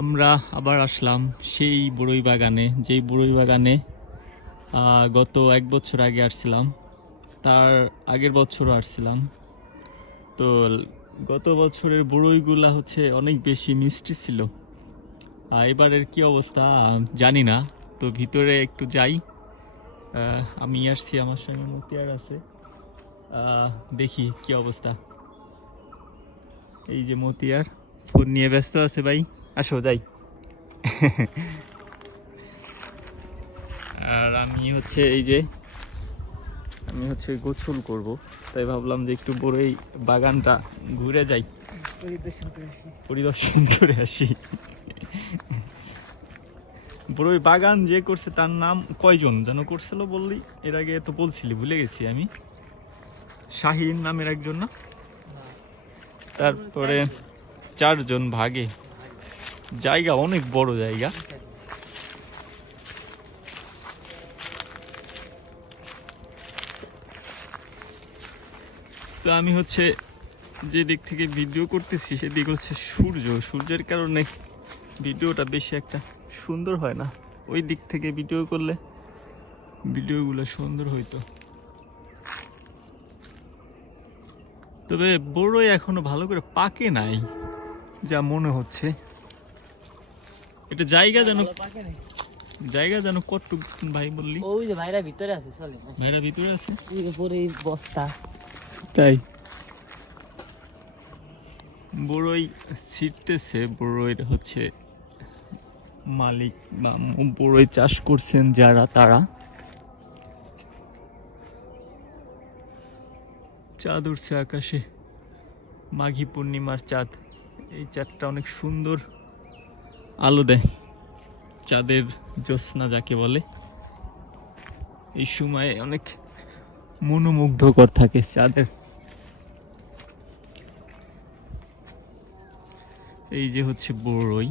আমরা আবার আসলাম সেই বড়ই বাগানে, যেই বড়ই বাগানে গত 1 বছর আগে আসছিলাম, তার আগের বছরও আসছিলাম। তো গত বছরের বড়ইগুলা হচ্ছে অনেক বেশি মিষ্টি ছিল। এবারের কি অবস্থা জানি না। তো ভিতরে একটু যাই। আমি আসছি, আমার সঙ্গে মতিয়ার আছে। দেখি কি অবস্থা। এই যে মতিয়ার ফোন নিয়ে ব্যস্ত আছে। ভাই আসো যাই। আর আমি হচ্ছে গোসল করব, তাই ভাবলাম যে একটু বড়ই বাগানটা ঘুরে যাই, পরিদর্শন করে আসি। বড়ই বাগান যে করছে তার নাম কয়জন যেন করছিল বললি, এর আগে তো বলছিলি, ভুলে গেছি আমি। শাহিন নামের একজন না, তারপরে 4জন ভাগে। জায়গা অনেক বড় জায়গা। তো আমি হচ্ছে যে দিক থেকে ভিডিও করতেছি সেদিক হচ্ছে সূর্যের কারণে ভিডিওটা বেশি একটা সুন্দর হয় না। ওই দিক থেকে ভিডিও করলে ভিডিওগুলো সুন্দর হইতো। তবে বড়ই এখনো ভালো করে পাকে নাই যা মনে হচ্ছে। এটা জায়গা যেন কতটুক ভাই বললি? ওই যে ভাইরা ভিতরে আছে, চলে ভাইরা ভিতরে আছে, উপরে বস্তা। তাই বড়ই ছিটতেছে। বড়ইর হচ্ছে মালিক বা বড়ই চাষ করছেন যারা, তারা। চাঁদ উঠছে আকাশে, মাঘী পূর্ণিমার চাঁদ। এই চাঁদটা অনেক সুন্দর আলো দেয়, চাঁদের জ্যোৎস্না যাকে বলে। এই সময় অনেক মনোমুগ্ধকর থাকে চাঁদের। এই যে হচ্ছে বড়ই।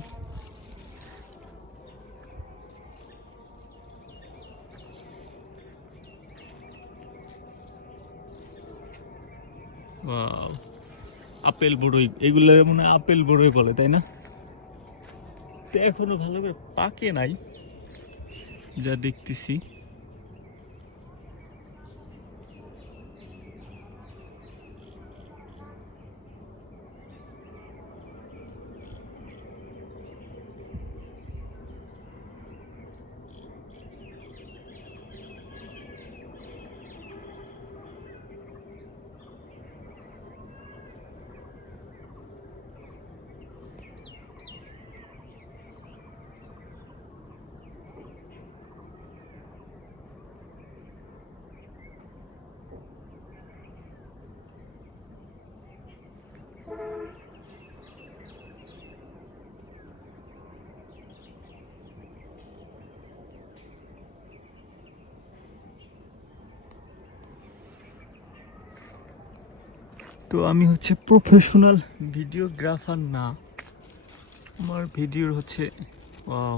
ওয়াও, আপেল বড়ই, এগুলো মনে হয় আপেল বড়ই বলে, তাই না? তো এখনো ভালো করে পাকে নাই যা দেখতেছি। তো আমি হচ্ছে প্রফেশনাল ভিডিওগ্রাফার না, আমার ভিডিওর হচ্ছে ওয়াও,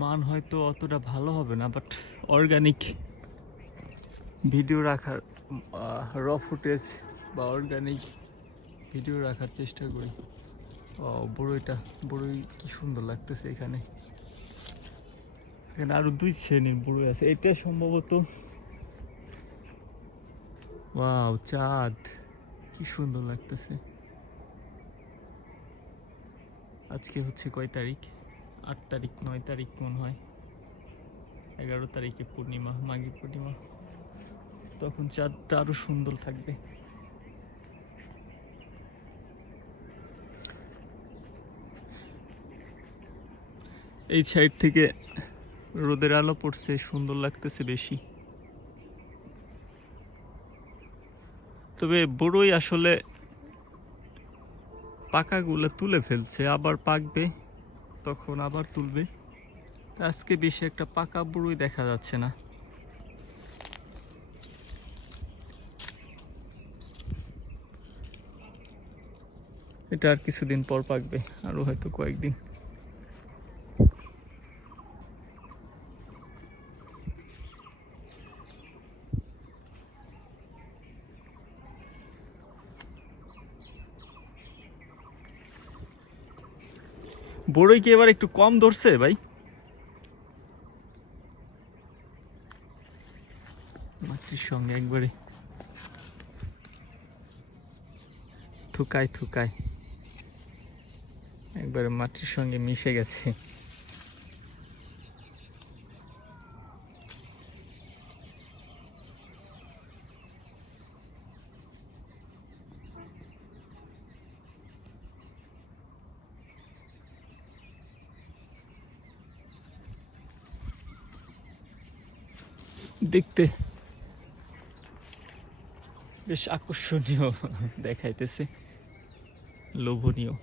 মান হয়তো অতটা ভালো হবে না, বাট অর্গানিক ভিডিও রাখার, র ফুটেজ বা অর্গানিক ভিডিও রাখার চেষ্টা করি। বড়ই কি সুন্দর লাগতেছে। এখানে এখানে আরো 2 শ্রেণীর বড়ই আছে। এটা সম্ভবত, ওয়াও, চাঁদ কি সুন্দর লাগতেছে। আজকে হচ্ছে কয় তারিখ? 8 তারিখ, 9 তারিখ মনে হয়। 11 তারিখে পূর্ণিমা, মাঘী পূর্ণিমা। তখন চাঁদটা আরো সুন্দর থাকবে। এই সাইড থেকে রোদের আলো পড়ছে, সুন্দর লাগতেছে বেশি। তবে বড়ই আসলে পাকাগুলো তুলে ফেলছে, আবার পাকবে, তখন আবার তুলবে। আজকে বেশি একটা পাকা বড়ই দেখা যাচ্ছে না। এটা আর কিছুদিন পর পাকবে, আরো হয়তো কয়েকদিন। বড়ই কি এবার একটু কম ধরছে ভাই? মাটির সঙ্গে একবারে থুকায় থুকায় একবারে মাটির সঙ্গে মিশে গেছে। দেখতে বেশ আকর্ষণীয় দেখাইতেছে, লোভনীয়।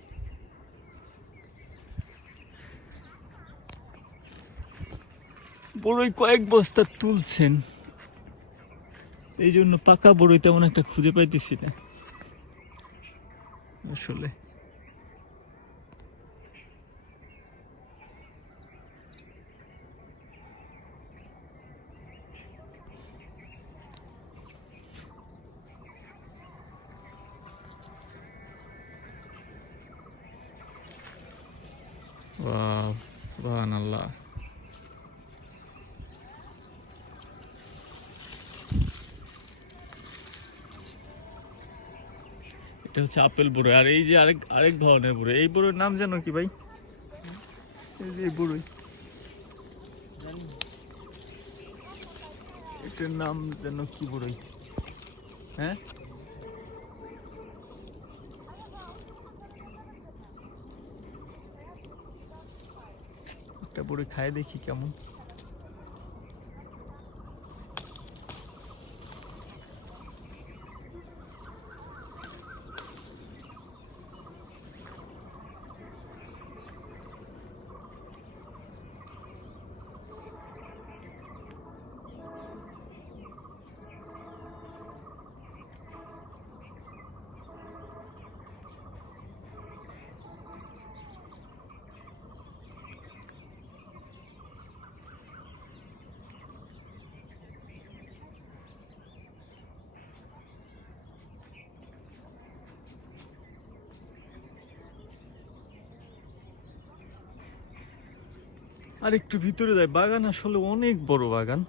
বড়ই কয়েক বস্তা তুলছেন, এই জন্য পাকা বড়ই তেমন একটা খুঁজে পাইতেছি না আসলে। ওয়াও, সুবহানাল্লাহ। এটা হচ্ছে আপেল বড়ই, আর এই যে আরেক আরেক ধরনের বড়ই। এই বড়ির নাম জানো কি ভাই? এই যে এই বড়ই, এটার নাম যেন কি বড়ই? হ্যাঁ, একটা বড়ি খায় দেখি কেমন। আর একটু ভিতরে যায়, বাগান আসলে অনেক বড় বাগান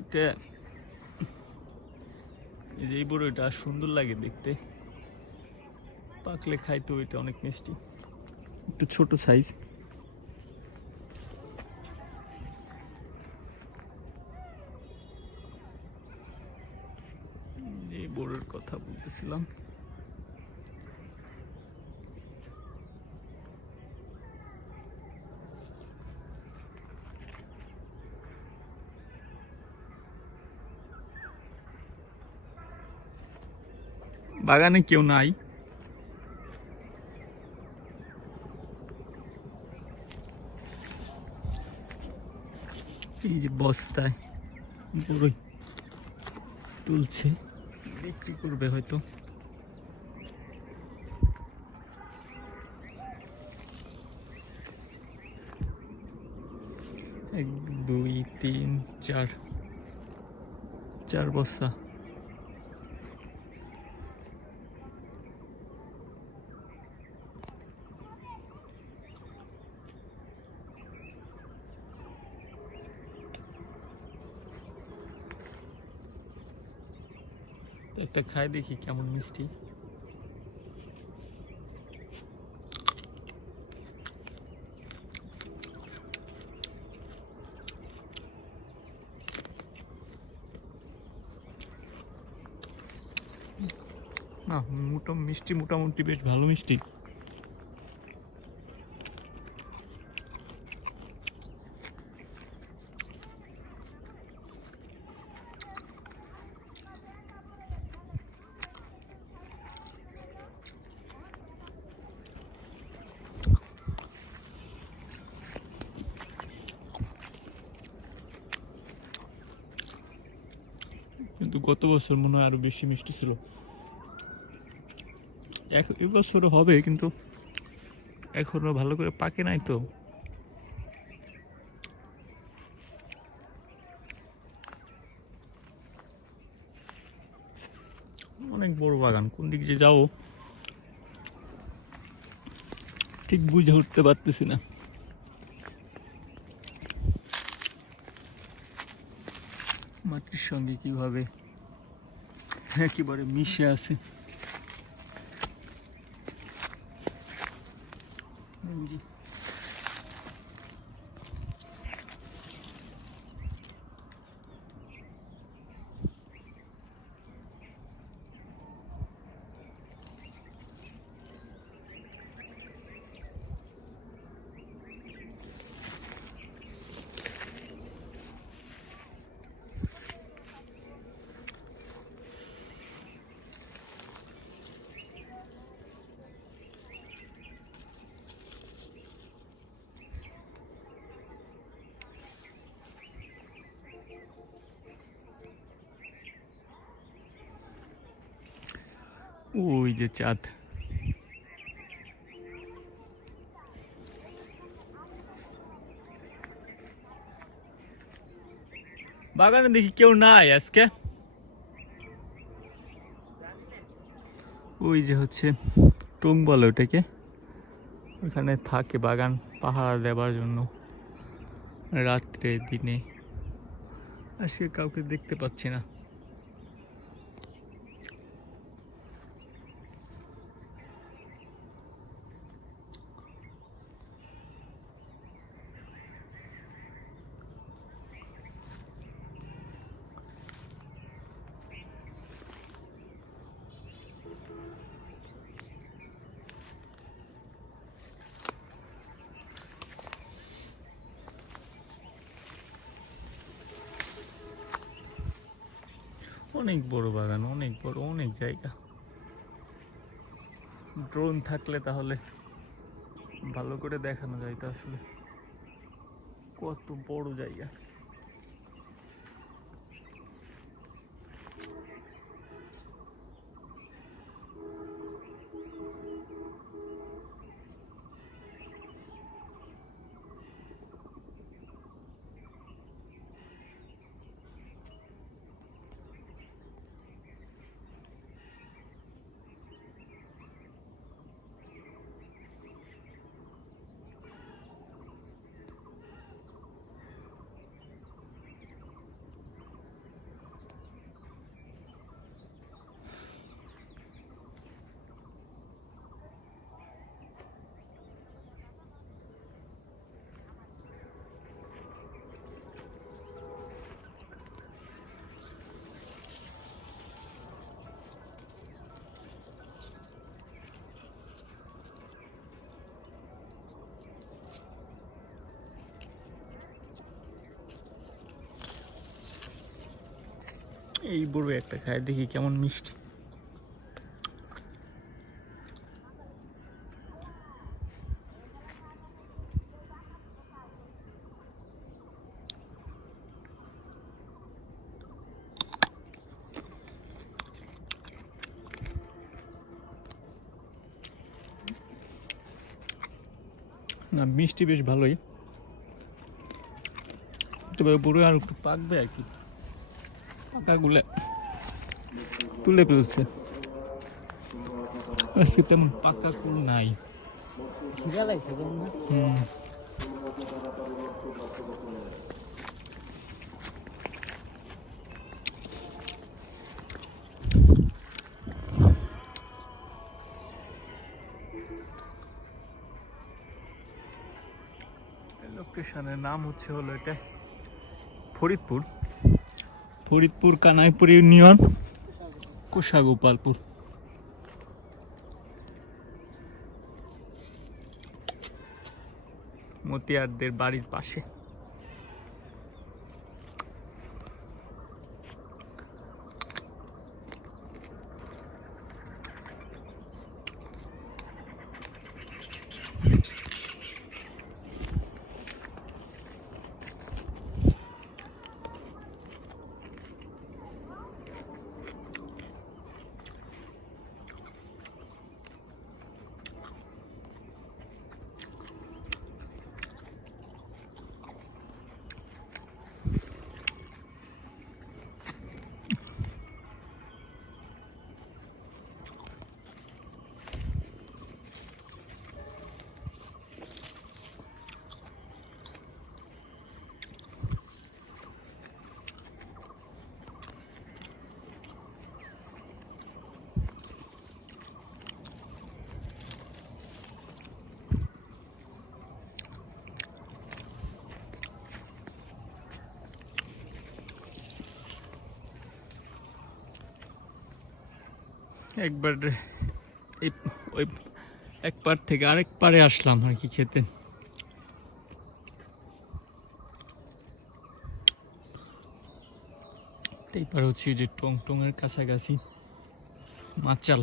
এটা। এই যে এই বড়ইটা সুন্দর লাগে দেখতে, পাকলে খাইতে ওইটা অনেক মিষ্টি, একটু ছোট সাইজ। এই বড়ইর কথা বলতেছিলাম। বাগানে কেউ নাই, এই যে বস্তায় বড়ই তুলছে, বিক্রি করবে হয়তো। এক দুই তিন চার, চার বস্তা। একটা খাই দেখি কেমন মিষ্টি। না, মিষ্টি, মোটামুটি বেশ ভালো মিষ্টি। কিন্তু গত বছর মনে হয় আরো বেশি মিষ্টি ছিল। এবছরও হবে, কিন্তু এখনো ভালো করে পাকে নাই তো। অনেক বড় বাগান, কোন দিক যে যাও ঠিক বুঝে উঠতে পারতেছি না। মাটির সঙ্গে কিভাবে একেবারে মিশে আছে। জি। ওই যে চাঁদ। বাগানে দেখি কেউ নাই আজকে। ওই যে হচ্ছে টং বলে ওটাকে, ওখানে থাকে বাগান পাহারা দেবার জন্য রাত্রে দিনে। আজকে কাউকে দেখতে পাচ্ছি না। অনেক বড় বাগান, অনেক বড়, অনেক জায়গা। ড্রোন থাকলে তাহলে ভালো করে দেখানো যাইতো আসলে কত বড় জায়গা। এই বড় একটা খায় দেখি কেমন মিষ্টি। না মিষ্টি বেশ ভালোই, তবে বড় আর একটু পাকবে আর কি। পাকাগুলো তুলে ফেলছে, আজকে তেমন পাকা কুল নাই। খিদা লাগছে বন্ধু। লোকেশনের নাম হচ্ছে হলো এটা ফরিদপুর, ফরিদপুর কানাইপুর ইউনিয়ন, কোষাগোপালপুর। মতিয়ারদের বাড়ির পাশে। একবার এই ওই এক পার থেকে আরেক পারে আসলাম আর কি খেতে। এইবার হচ্ছে যে টং টং এর কাছাকাছি মাচাল।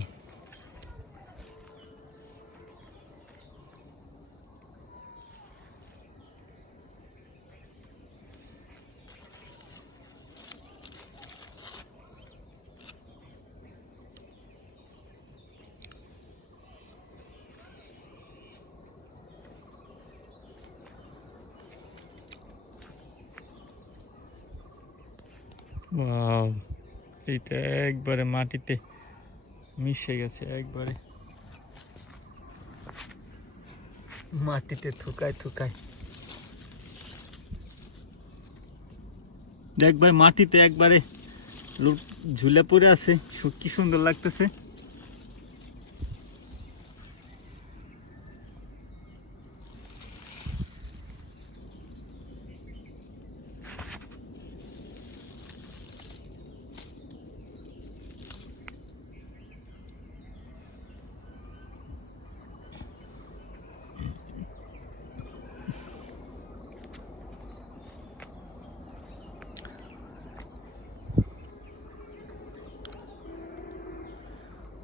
ওয়াও, এইটা একবারে মাটিতে মিশে গেছে, একবারে মাটিতে থুকায় থুকায়। দেখ ভাই, মাটিতে একবারে ঝুলে পড়ে আছে, কি সুন্দর লাগতেছে।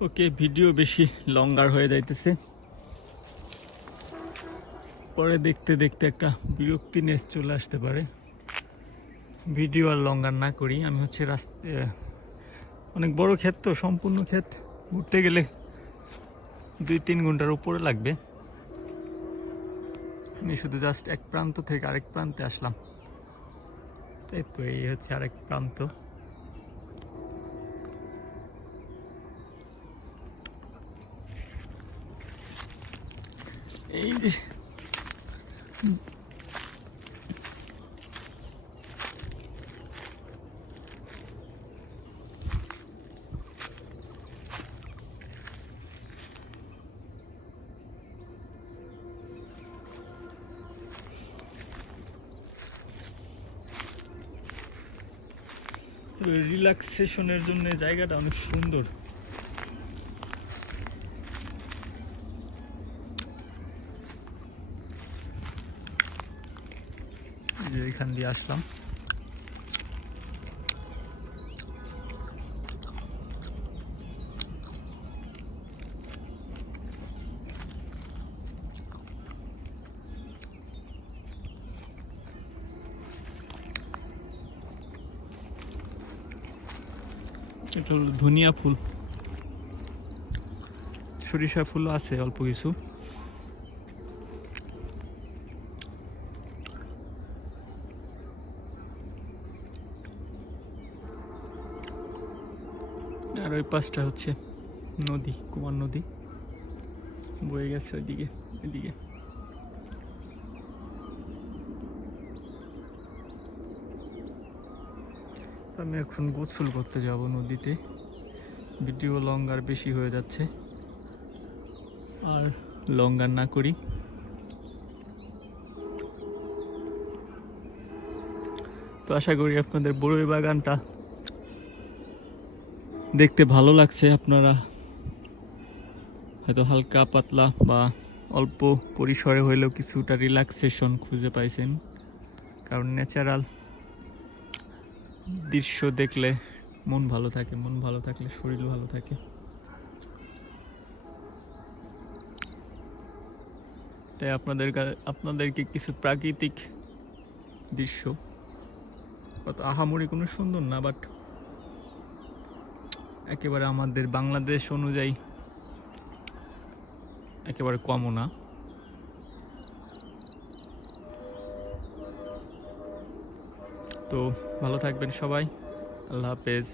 ওকে, ভিডিও বেশি লঙ্গার হয়ে যাইতেছে, পরে দেখতে দেখতে একটা বিরক্তি নেস চলে আসতে পারে। ভিডিও আর লঙ্গার না করি। আমি হচ্ছে অনেক বড় ক্ষেত, তো সম্পূর্ণ ক্ষেত ঘুরতে গেলে 2-3 ঘন্টার উপরে লাগবে। আমি শুধু জাস্ট এক প্রান্ত থেকে আরেক প্রান্তে আসলাম। এই তো, এই হচ্ছে আরেক প্রান্ত। এই যে রিল্যাক্সেশনের জন্য জায়গাটা অনেক সুন্দর। এখান দিয়ে আসলাম। এটা হলো ধনিয়া ফুল, সরিষা ফুলও আছে অল্প কিছু। আর ওই পাশটা হচ্ছে নদী, কুমার নদী বয়ে গেছে ওইদিকে ওইদিকে। আমি এখন গোসল করতে যাব নদীতে। ভিডিও লঙ্গার বেশি হয়ে যাচ্ছে, আর লঙ্গার না করি। তো আশা করি আপনাদের বড়ই বাগানটা দেখতে ভালো লাগছে। আপনারা হয়তো হালকা পাতলা বা অল্প পরিসরে হইলেও কিছুটা রিল্যাক্সেশন খুঁজে পাইছেন, কারণ ন্যাচারাল দৃশ্য দেখলে মন ভালো থাকে, মন ভালো থাকলে শরীর ভালো থাকে। তাই আপনাদেরকে কিছু প্রাকৃতিক দৃশ্য, কত আহামরি কোনো সুন্দর না, বাট একেবারে আমাদের বাংলাদেশ অনুযায়ী একেবারে কমও না। তো ভালো থাকবেন সবাই, আল্লাহ হাফেজ।